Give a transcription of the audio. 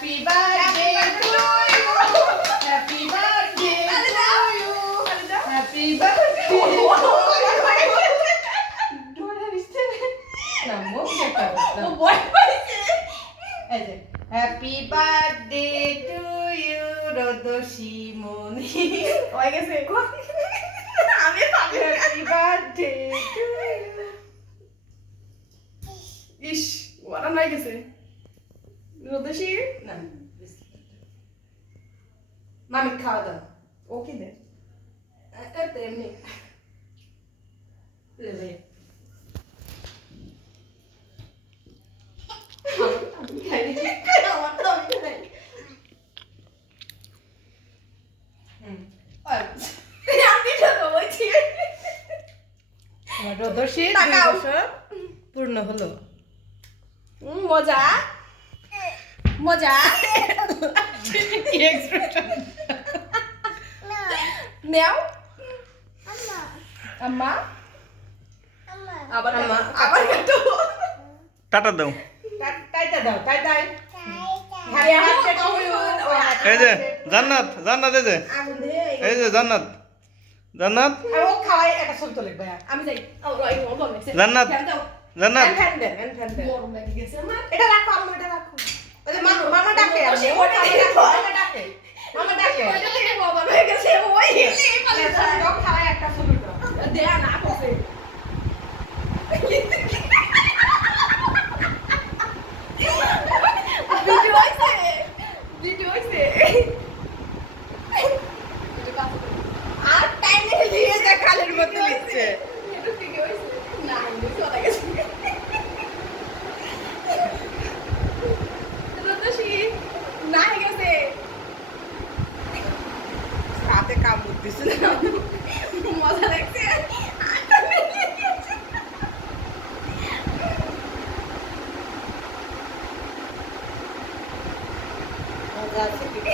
Birthday to you happy birthday না মুখ দেখা এই যে হ্যাপি বার্থডে টু ইউ রদসি মনি হয়ে গেছে আমি হ্যাপি বার্থডে টু ইউ ইস ওরা নাই গেছে রোদেশি না মামি খাওয়া দাও। ওকে দে এমনি লে লে। আমি খাই। আমার তো আমি নাই হুম। আমি তো বলছি রদসি তাকাও। পূর্ণ হলো। উম, মজা। মজা। নেও। আম্মা। আবার আম্মা, আবার কাটো। টাটা দাও। টাইটা দাও টাই টাই। এই যে জান্নাত জান্নাত এই যে। এই যে জান্নাত। জান্নাত। একটা আমি যাই। জান্নাত। জান্নাত। এটা রাখো এটা রাখো। ওই মামা মামা ডাকে ও, ওটা ওটা ডাকে মামা ডাকে। মামা ডাকে। ওইটা থেকে বাবা হয়ে গেছে ওই। এই পালে দাও, খাওয়াই একটা ছবি দাও। দে না করছে। ভিডিও হইছে ভিডিও হইছে Gülsün herhalde. Masa dekti. Masa dekti.